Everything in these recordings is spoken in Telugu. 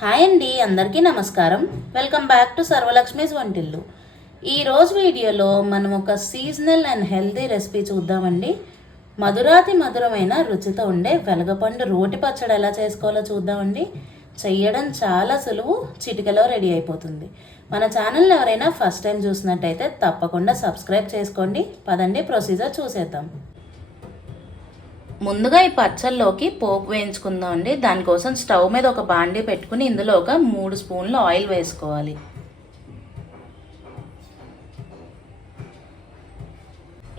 హాయ్ అండి, అందరికీ నమస్కారం. వెల్కమ్ బ్యాక్ టు సర్వలక్ష్మీస్ వంటిల్లు. ఈరోజు వీడియోలో మనం ఒక సీజనల్ అండ్ హెల్తీ రెసిపీ చూద్దామండి. మధురాతి మధురమైన రుచితో ఉండే వెలగపండు రోటి పచ్చడి ఎలా చేసుకోవాలో చూద్దామండి. చెయ్యడం చాలా సులువు, చిటికలో రెడీ అయిపోతుంది. మన ఛానల్ని ఎవరైనా ఫస్ట్ టైం చూసినట్టయితే తప్పకుండా సబ్స్క్రైబ్ చేసుకోండి. పదండి ప్రొసీజర్ చూసేద్దాం. ముందుగా ఈ పచ్చళ్ళలోకి పోపు వేయించుకుందాం అండి. దానికోసం స్టవ్ మీద ఒక బాండీ పెట్టుకుని ఇందులో ఒక 3 స్పూన్లు ఆయిల్ వేసుకోవాలి.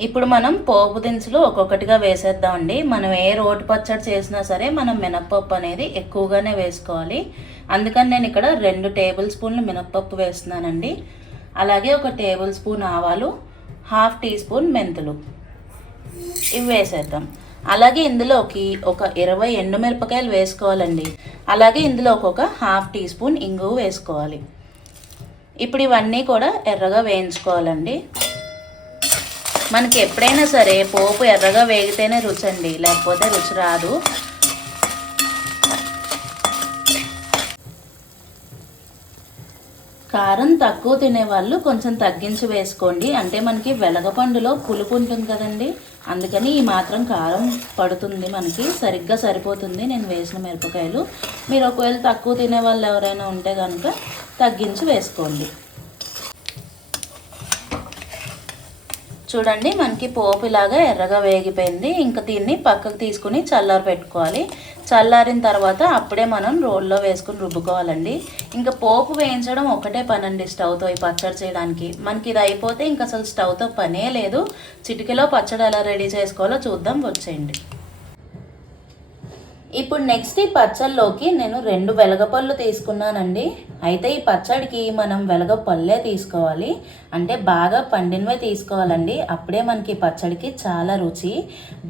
ఇప్పుడు మనం పోపు దినుసులు ఒక్కొక్కటిగా వేసేద్దామండి. మనం ఏ రోటి పచ్చడి చేసినా సరే మనం మినప్పప్పు అనేది ఎక్కువగానే వేసుకోవాలి. అందుకని నేను ఇక్కడ 2 టేబుల్ స్పూన్లు మినప్పప్పు వేస్తున్నానండి. అలాగే 1 టేబుల్ స్పూన్ ఆవాలు, 1/2 టీ స్పూన్ మెంతులు ఇవి వేసేద్దాం. అలాగే ఇందులోకి ఒక 20 ఎండుమిరపకాయలు వేసుకోవాలండి. అలాగే ఇందులోకి ఒక 1/2 టీ స్పూన్ ఇంగువ వేసుకోవాలి. ఇప్పుడు ఇవన్నీ కూడా ఎర్రగా వేయించుకోవాలండి. మనకి ఎప్పుడైనా సరే పోపు ఎర్రగా వేగితేనే రుచి అండి, లేకపోతే రుచి రాదు. కారం తక్కువ తినేవాళ్ళు కొంచెం తగ్గించి వేసుకోండి. అంటే మనకి వెలగపండులో పులుపు ఉంటుంది కదండి, అందుకని ఈ మాత్రం కారం పడుతుంది, మనకి సరిగ్గా సరిపోతుంది నేను వేసిన మిరపకాయలు. మీరు ఒకవేళ తక్కువ తినే వాళ్ళు ఎవరైనా ఉంటే కనుక తగ్గించి వేసుకోండి. చూడండి, మనకి పోపు ఇలాగా ఎర్రగా వేగిపోయింది. ఇంకా దీన్ని పక్కకు తీసుకుని చల్లారి పెట్టుకోవాలి. చల్లారిన తర్వాత అప్పుడే మనం రోల్లో వేసుకుని రుబ్బుకోవాలండి. ఇంకా పోపు వేయించడం ఒకటే పనండి స్టవ్తో ఈ పచ్చడి చేయడానికి. మనకి ఇది అయిపోతే ఇంకా అసలు స్టవ్తో పనే లేదు. చిటికెలో పచ్చడి ఎలా రెడీ చేసుకోవాలో చూద్దాం, వచ్చేయండి. ఇప్పుడు నెక్స్ట్ ఈ పచ్చళ్ళలోకి నేను 2 వెలగపళ్ళు తీసుకున్నానండి. అయితే ఈ పచ్చడికి మనం వెలగపళ్ళే తీసుకోవాలి, అంటే బాగా పండినవే తీసుకోవాలండి. అప్పుడే మనకి పచ్చడికి చాలా రుచి.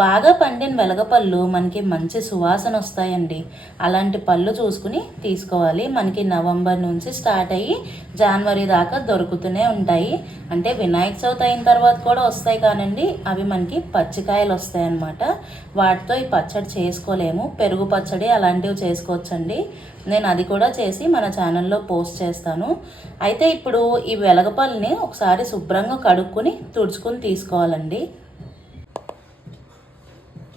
బాగా పండిన వెలగపళ్ళు మనకి మంచి సువాసన వస్తాయండి. అలాంటి పళ్ళు చూసుకుని తీసుకోవాలి. మనకి నవంబర్ నుంచి స్టార్ట్ అయ్యి జనవరి దాకా దొరుకుతూనే ఉంటాయి. అంటే వినాయక చవితి అయిన తర్వాత కూడా వస్తాయి కానండి, అవి మనకి పచ్చికాయలు వస్తాయి అన్నమాట. వాటితో ఈ పచ్చడి చేసుకోలేము. పెరుగు పచ్చడి అలాంటివి చేసుకోవచ్చండి. నేను అది కూడా చేసి మన ఛానల్లో పోస్ట్ చేస్తాను. అయితే ఇప్పుడు ఈ వెలగపల్లిని ఒకసారి శుభ్రంగా కడుక్కుని తుడుచుకుని తీసుకోవాలండి.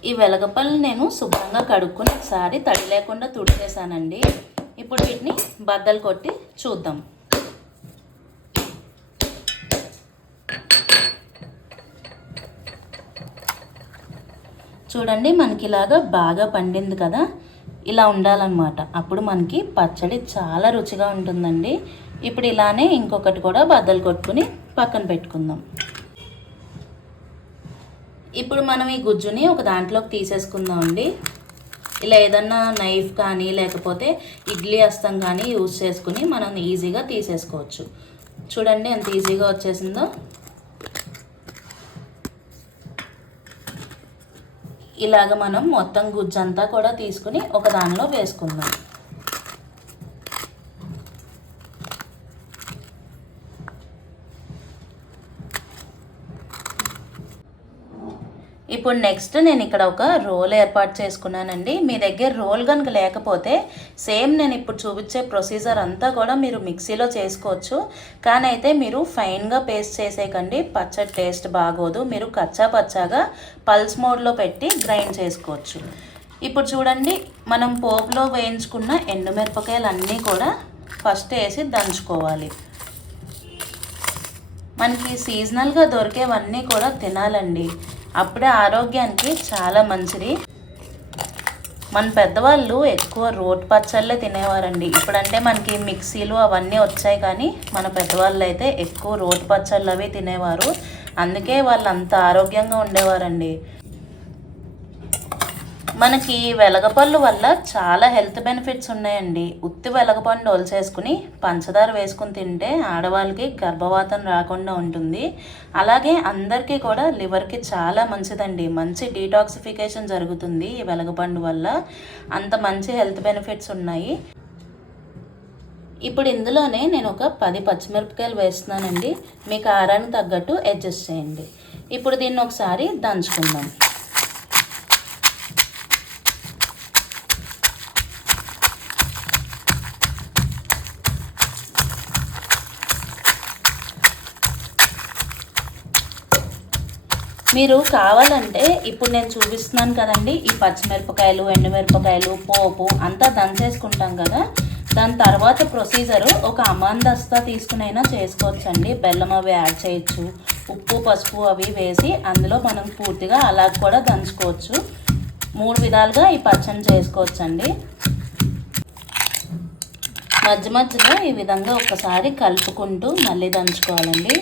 ఈ వెలగపల్లి నేను శుభ్రంగా కడుక్కుని ఒకసారి తడి లేకుండా తుడిచేసానండి. ఇప్పుడు వీటిని బద్దలు కొట్టి చూద్దాం. చూడండి, మనకి ఇలాగా బాగా పండింది కదా, ఇలా ఉండాలన్నమాట. అప్పుడు మనకి పచ్చడి చాలా రుచిగా ఉంటుందండి. ఇప్పుడు ఇలానే ఇంకొకటి కూడా బద్దలు కొట్టుకుని పక్కన పెట్టుకుందాం. ఇప్పుడు మనం ఈ గుజ్జుని ఒక దాంట్లోకి తీసేసుకుందామండి. ఇలా ఏదన్నా నైఫ్ కానీ లేకపోతే ఇడ్లీ హస్తం కానీ యూజ్ చేసుకుని మనం ఈజీగా తీసేసుకోవచ్చు. చూడండి ఎంత ఈజీగా వచ్చేసిందో. ఇలాగ మనం మొత్తం గుజ్జంతా కూడా తీసుకుని ఒక దానిలో వేసుకుందాం. ఇప్పుడు నెక్స్ట్ నేను ఇక్కడ ఒక రోల్ ఏర్పాటు చేసుకున్నానండి. మీ దగ్గర రోల్ కనుక లేకపోతే సేమ్ నేను ఇప్పుడు చూపించే ప్రొసీజర్ అంతా కూడా మీరు మిక్సీలో చేసుకోవచ్చు. కానీ అయితే మీరు ఫైన్గా పేస్ట్ చేసేయకండి, పచ్చడి టేస్ట్ బాగోదు. మీరు కచ్చా పచ్చాగా పల్స్ మోడ్లో పెట్టి గ్రైండ్ చేసుకోవచ్చు. ఇప్పుడు చూడండి, మనం పోపులో వేయించుకున్న ఎండుమిరపకాయలు అన్నీ కూడా ఫస్ట్ వేసి దంచుకోవాలి. మనకి సీజనల్గా దొరికేవన్నీ కూడా తినాలండి, అప్పుడే ఆరోగ్యానికి చాలా మంచిది. మన పెద్దవాళ్ళు ఎక్కువ రోటి పచ్చళ్ళే తినేవారండి. ఇప్పుడంటే మనకి మిక్సీలు అవన్నీ వచ్చాయి, కానీ మన పెద్దవాళ్ళు అయితే ఎక్కువ రోటి పచ్చళ్ళు అవి తినేవారు. అందుకే వాళ్ళు అంత ఆరోగ్యంగా ఉండేవారండి. మనకి వెలగపళ్ళు వల్ల చాలా హెల్త్ బెనిఫిట్స్ ఉన్నాయండి. ఉత్తి వెలగపండు ఒలిచేసుకుని పంచదార వేసుకుని తింటే ఆడవాళ్ళకి గర్భవాతం రాకుండా ఉంటుంది. అలాగే అందరికీ కూడా లివర్కి చాలా మంచిదండి. మంచి డీటాక్సిఫికేషన్ జరుగుతుంది ఈ వెలగపండు వల్ల. అంత మంచి హెల్త్ బెనిఫిట్స్ ఉన్నాయి. ఇప్పుడు ఇందులోనే నేను ఒక 10 పచ్చిమిరపకాయలు వేస్తున్నానండి. మీ కారానికి తగ్గట్టు అడ్జస్ట్ చేయండి. ఇప్పుడు దీన్ని ఒకసారి దంచుకుందాం. మీరు కావాలంటే ఇప్పుడు నేను చూపిస్తున్నాను కదండి, ఈ పచ్చిమిరపకాయలు, ఎండుమిరపకాయలు, పోపు అంతా దంచేసుకుంటాం కదా, దాని తర్వాత ప్రొసీజరు ఒక అమాందస్తా తీసుకునైనా చేసుకోవచ్చండి. బెల్లం అవి యాడ్ చేయొచ్చు, ఉప్పు పసుపు అవి వేసి అందులో మనం పూర్తిగా అలా కూడా దంచుకోవచ్చు. 3 విధాలుగా ఈ పచ్చడిని చేసుకోవచ్చండి. మధ్య మధ్యలో ఈ విధంగా ఒకసారి కలుపుకుంటూ మళ్ళీ దంచుకోవాలండి.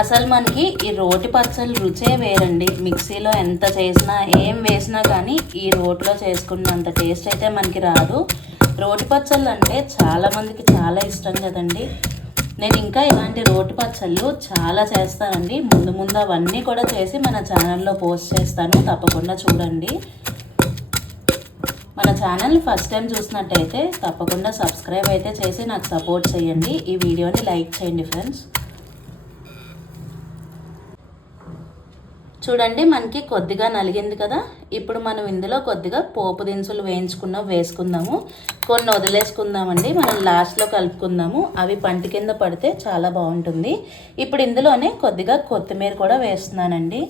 అసలు మనకి ఈ రోటి పచ్చళ్ళు రుచే వేరండి. మిక్సీలో ఎంత చేసినా ఏం వేసినా కానీ ఈ రోటిలో చేసుకున్నంత టేస్ట్ అయితే మనకి రాదు. రోటి పచ్చళ్ళు అంటే చాలామందికి చాలా ఇష్టం కదండి. నేను ఇంకా ఇలాంటి రోటి పచ్చళ్ళు చాలా చేస్తానండి. ముందు అవన్నీ కూడా చేసి మన ఛానల్లో పోస్ట్ చేస్తాను, తప్పకుండా చూడండి. మన ఛానల్ ఫస్ట్ టైం చూసినట్టయితే తప్పకుండా సబ్స్క్రైబ్ అయితే చేసి నాకు సపోర్ట్ చేయండి. ఈ వీడియోని లైక్ చేయండి ఫ్రెండ్స్. చూడండి, మనకి కొద్దిగా నలిగింది కదా. ఇప్పుడు మనం ఇందులో కొద్దిగా పోపు దినుసులు వేసుకుందాము. కొన్ని వదిలేసుకుందామండి, మనం లాస్ట్లో కలుపుకుందాము. అవి పంటి కింద పడితే చాలా బాగుంటుంది. ఇప్పుడు ఇందులోనే కొద్దిగా కొత్తిమీర కూడా వేస్తున్నానండి.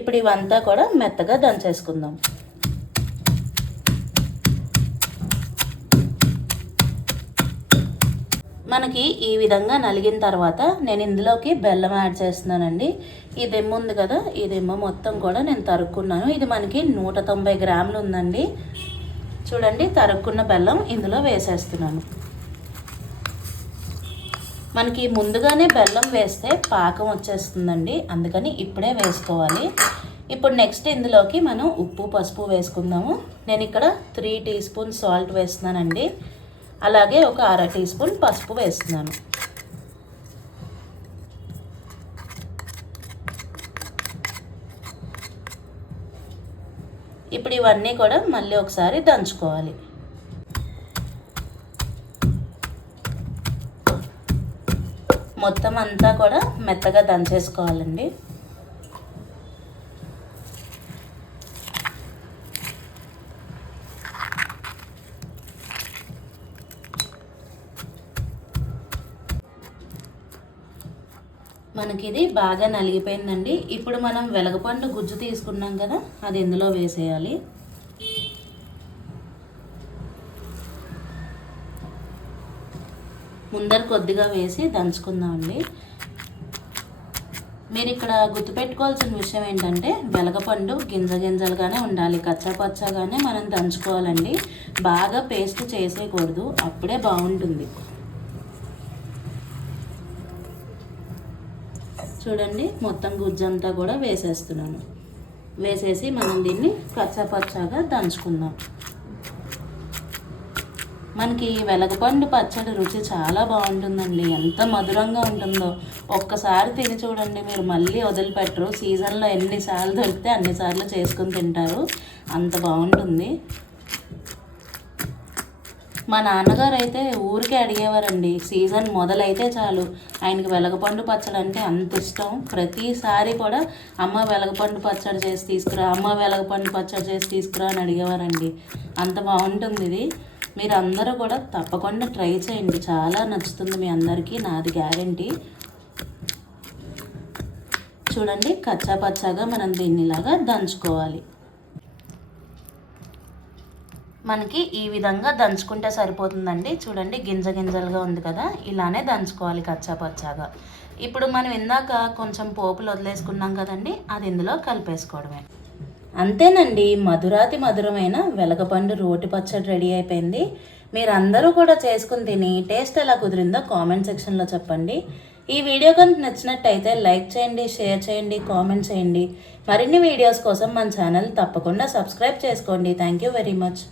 ఇప్పుడు ఇవంతా కూడా మెత్తగా దంచేసుకుందాం. మనకి ఈ విధంగా నలిగిన తర్వాత నేను ఇందులోకి బెల్లం యాడ్ చేస్తున్నానండి. ఈ దెమ్మ ఉంది కదా, ఈ దెమ్మ మొత్తం కూడా నేను తరుక్కున్నాను. ఇది మనకి 190 గ్రాములు ఉందండి. చూడండి, తరుక్కున్న బెల్లం ఇందులో వేసేస్తున్నాను. మనకి ముందుగానే బెల్లం వేస్తే పాకం వచ్చేస్తుందండి, అందుకని ఇప్పుడే వేసుకోవాలి. ఇప్పుడు నెక్స్ట్ ఇందులోకి మనం ఉప్పు పసుపు వేసుకుందాము. నేను ఇక్కడ 3 టీ స్పూన్ సాల్ట్ వేస్తున్నానండి. అలాగే ఒక 1/2 టీ స్పూన్ పసుపు వేస్తున్నాను. ఇప్పుడు ఇవన్నీ కూడా మళ్ళీ ఒకసారి దంచుకోవాలి. మొత్తం అంతా కూడా మెత్తగా దంచేసుకోవాలండి. మనకి ఇది బాగా నలిగిపోయిందండి. ఇప్పుడు మనం వెలగపండు గుజ్జు తీసుకున్నాం కదా, అది ఇందులో వేసేయాలి. ముందర కొద్దిగా వేసి దంచుకుందామండి. మీరు ఇక్కడ గుర్తుపెట్టుకోవాల్సిన విషయం ఏంటంటే, వెలగపండు గింజలుగానే ఉండాలి, కచ్చాపచ్చాగానే మనం దంచుకోవాలండి. బాగా పేస్ట్ చేసేయకూడదు, అప్పుడే బాగుంటుంది. చూడండి, మొత్తం గుజ్జంతా కూడా వేసేస్తున్నాను. వేసేసి మనం దీన్ని కచ్చాపచ్చాగా దంచుకుందాం. మనకి వెలగపండు పచ్చడి రుచి చాలా బాగుంటుందండి. ఎంత మధురంగా ఉంటుందో ఒక్కసారి తిని చూడండి, మీరు మళ్ళీ వదిలిపెట్టరు. సీజన్లో ఎన్నిసార్లు దొరికితే అన్నిసార్లు చేసుకుని తింటారు, అంత బాగుంటుంది. మా నాన్నగారు అయితే ఊరికే అడిగేవారండి. సీజన్ మొదలైతే చాలు ఆయనకి వెలగపండు పచ్చడి అంటే అంత ఇష్టం. ప్రతిసారి కూడా అమ్మ వెలగపండు పచ్చడి చేసి తీసుకురా, అమ్మ వెలగపండు పచ్చడి చేసి తీసుకురా అని అడిగేవారండి. అంత బాగుంటుంది ఇది. మీరు అందరూ కూడా తప్పకుండా ట్రై చేయండి, చాలా నచ్చుతుంది మీ అందరికీ, నాది గ్యారెంటీ. చూడండి, కచ్చా పచ్చాగా మనం దీన్నిలాగా దంచుకోవాలి. మనకి ఈ విధంగా దంచుకుంటే సరిపోతుందండి. చూడండి, గింజలుగా ఉంది కదా, ఇలానే దంచుకోవాలి కచ్చా పచ్చాగా. ఇప్పుడు మనం ఇందాక కొంచెం పోపులు వదిలేసుకున్నాం కదండి, అది ఇందులో కలిపేసుకోవడమే. అంతేనండి, మధురాతి మధురమైన వెలగపండు రోటి పచ్చడి రెడీ అయిపోయింది. మీరందరూ కూడా చేసుకుని తిని టేస్ట్ ఎలా కుదిరిందో కామెంట్ సెక్షన్లో చెప్పండి. ఈ వీడియో కనుక నచ్చినట్టయితే లైక్ చేయండి, షేర్ చేయండి, కామెంట్ చేయండి. మరిన్ని వీడియోస్ కోసం మన ఛానల్ తప్పకుండా సబ్స్క్రైబ్ చేసుకోండి. Thank you very much.